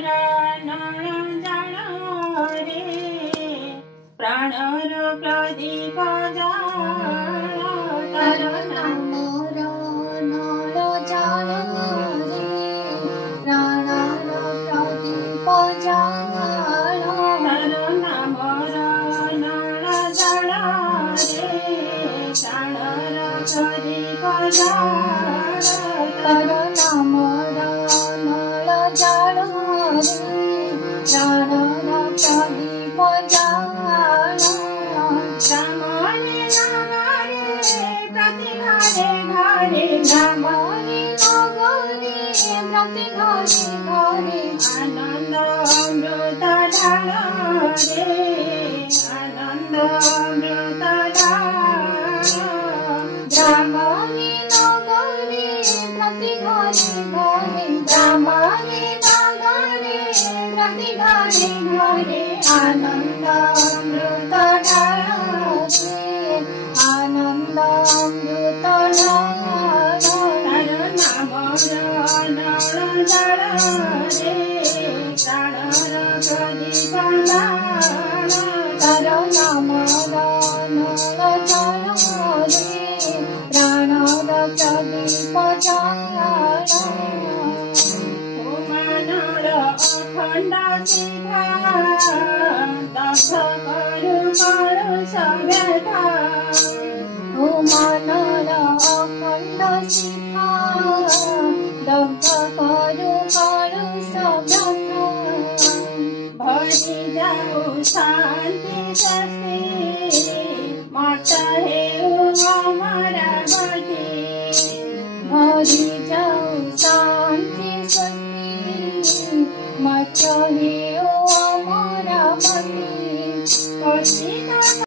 नळ जाळ रे प्राणर प्रदीप जाळ तर नामर नळ जाळ रे प्राणर प्रदीप जाळ तर नामर नळ जाळ रे प्राणर प्रदीप जाळ तर नामर नळ जाळ रे प्राणर प्रदीप जाळ रामाने नागारे प्रति घरे घरे रामाने नागारे प्रति घरे घरे आनंद अमृत ढाळ रे आनंद अमृत ढाळ रामाने नागारे प्रति घरे घरे रामाने नागारे प्रति घरे घरे आनंद अमृत ढाळ रे आनंद अमृत ढाळ तर नामर नळ जाळ रे प्राणर प्रदीप जाळ तर नामर नळ जाळ रे प्राणर प्रदीप जाळ उमानळ अखंड शिखा दक्ष करू कळूस व्यथा उमानळ अखंड शिखा दग्ध करू कळूस व्यथा भरी जाऊ शांती जसे मठ हेऊ अमरावती भरी जाऊ शांती सती मठ हे